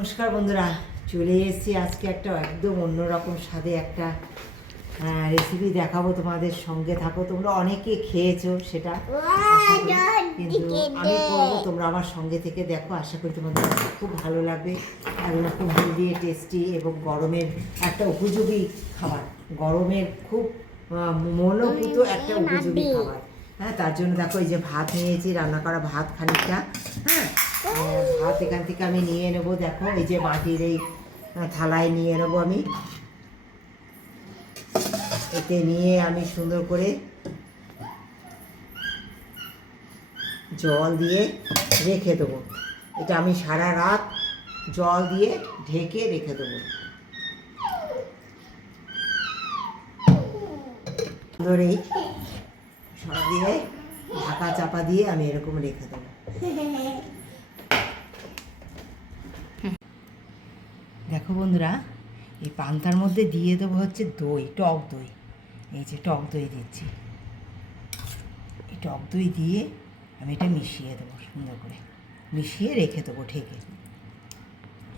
নমস্কার বন্ধুরা, চলে এসেছি আজকে একটা একদম অন্যরকম স্বাদে একটা রেসিপি দেখাবো। তোমাদের সঙ্গে থাকো, তোমরা অনেকে খেয়েছো সেটা আশা করি, কিন্তু আমি করবো, তোমরা আমার সঙ্গে থেকে দেখো। আশা করি তোমাদের খুব ভালো লাগবে। একদম হেলদি, টেস্টি এবং গরমের একটা উপযোগী খাবার, গরমের খুব মনোপুত একটা উপযোগী খাবার। হ্যাঁ, তার জন্য দেখো এই যে ভাত নিয়েছি, রান্না করা ভাত খানিকটা। হ্যাঁ, ভাত এখান থেকে আমি নিয়ে নেবো। দেখো এই যে মাটির এই থালায় নিয়ে নেবো আমি। এতে নিয়ে আমি সুন্দর করে জল দিয়ে রেখে দেবো। এটা আমি সারা রাত জল দিয়ে ঢেকে রেখে দেবো। সুন্দর এই সারা দিয়ে ঢাকা চাপা দিয়ে আমি এরকম রেখে দেবো। দেখো বন্ধুরা, এই পান্তার মধ্যে দিয়ে দেবো হচ্ছে দই, টক দই। এই যে টক দই দিচ্ছি, এই টক দই দিয়ে আমি এটা মিশিয়ে দেবো, সুন্দর করে মিশিয়ে রেখে দেবো ঢেকে।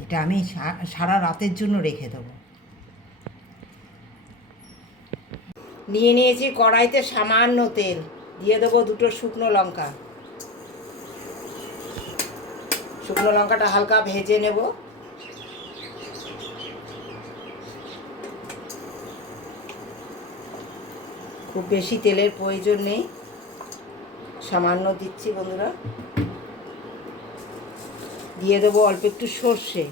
এটা আমি সারা রাতের জন্য রেখে দেবো। নিয়ে নিয়েছি কড়াইতে সামান্য তেল, দিয়ে দেবো দুটো শুকনো লঙ্কা। শুকনো লঙ্কাটা হালকা ভেজে নেব। খুব বেশি তেলের প্রয়োজন নেই, সামান্য দিচ্ছি বন্ধুরা। দিয়ে দেবো অল্প একটু সর্ষে।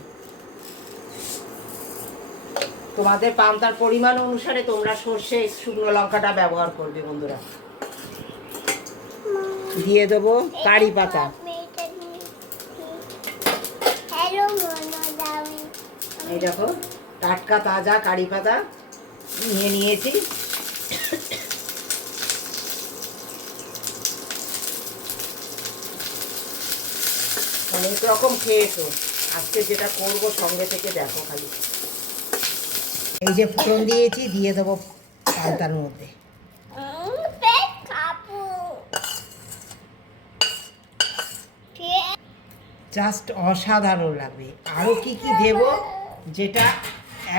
তোমাদের পান্তার পরিমাণ অনুসারে তোমরা সর্ষে শুকনো লঙ্কাটা ব্যবহার করবে বন্ধুরা। দিয়ে দেবো কারি পাতা। এই দেখো টাটকা তাজা কারি পাতা নিয়ে নিয়েছি। অনেক রকম খেয়েছো, আজকে যেটা করব সঙ্গে থেকে দেখো খালি। এই যে ফোড়ন দিয়েছি, দিয়ে দেবো পান্তার মধ্যে। জাস্ট অসাধারণ লাগবে। আরও কি কি দেব যেটা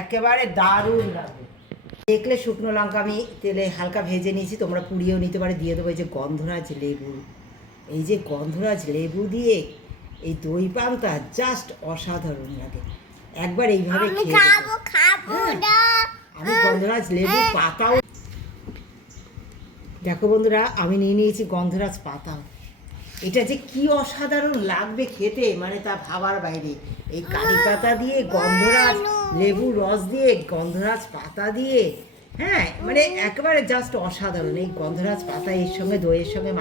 একেবারে দারুণ লাগবে। দেখলে শুকনো লঙ্কা আমি তেলে হালকা ভেজে নিয়েছি, তোমরা পুড়িয়েও নিতে পারে। দিয়ে দেবো এই যে গন্ধরাজ লেবু। এই যে গন্ধরাজ লেবু দিয়ে এই দই পান্তা জাস্ট অসাধারণ লাগে। একবার এইভাবে খেয়ে দেখো। আমি গন্ধরাজ লেবু পাতাও, দেখো বন্ধুরা, আমি নিয়ে নিয়েছি গন্ধরাজ পাতাও। এটা যে কি অসাধারণ লাগবে খেতে, মানে তা ভাবার বাইরে। এই কারি পাতা দিয়ে, গন্ধরাজ লেবু রস দিয়ে, গন্ধরাজ পাতা দিয়ে, হ্যাঁ, মানে একেবারে জাস্ট অসাধারণ। এই গন্ধরাজ পাতা এর সঙ্গে দইয়ের সঙ্গে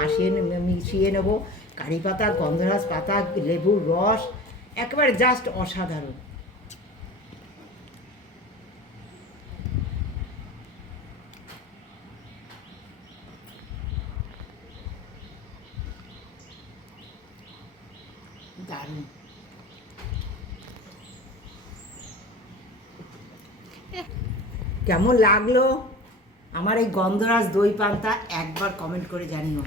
মিশিয়ে নেবো। কারি পাতা, গন্ধরাজ পাতা, লেবুর রস, একেবারে জাস্ট অসাধারণ। দারুণ। কেমন লাগলো আমার এই গন্ধরাজ দই পান্তা একবার কমেন্ট করে জানিও।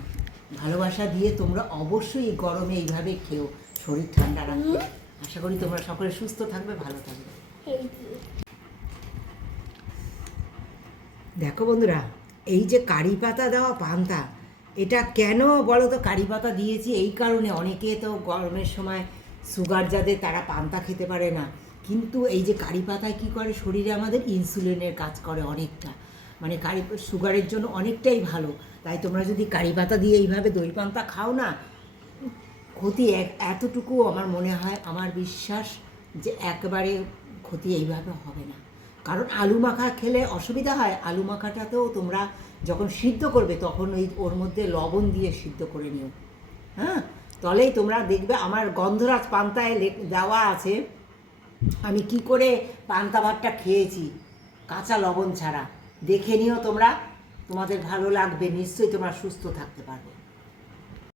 ভালোবাসা দিয়ে তোমরা অবশ্যই এই গরমে এইভাবে খেও, শরীর ঠান্ডা রাখবে। আশা করি তোমরা সকলে সুস্থ থাকবে, ভালো থাকবে। দেখো বন্ধুরা, এই যে কারি পাতা দেওয়া পান্তা, এটা কেন বলো তো কারি পাতা দিয়েছি? এই কারণে, অনেকে তো গরমের সময় সুগার যাদের, তারা পান্তা খেতে পারে না, কিন্তু এই যে কারি পাতায় কী করে, শরীরে আমাদের ইনসুলিনের কাজ করে অনেকটা, মানে সুগারের জন্য অনেকটাই ভালো। তাই তোমরা যদি কারি পাতা দিয়ে এইভাবে দই পান্তা খাও না, ক্ষতি এতটুকু আমার মনে হয়, আমার বিশ্বাস যে একেবারে ক্ষতি এইভাবে হবে না। কারণ আলু মাখা খেলে অসুবিধা হয়। আলু মাখাটাতেও তোমরা যখন সিদ্ধ করবে তখন ওর মধ্যে লবণ দিয়ে সিদ্ধ করে নিও। হ্যাঁ, তাহলেই তোমরা দেখবে। আমার গন্ধরাজ পান্তায় দেওয়া আছে আমি কি করে পান্তা ভাতটা খেয়েছি কাঁচা লবণ ছাড়া। দেখে নিও তোমরা, তোমাদের ভালো লাগবে, নিশ্চয়ই তোমরা সুস্থ থাকতে পারবে।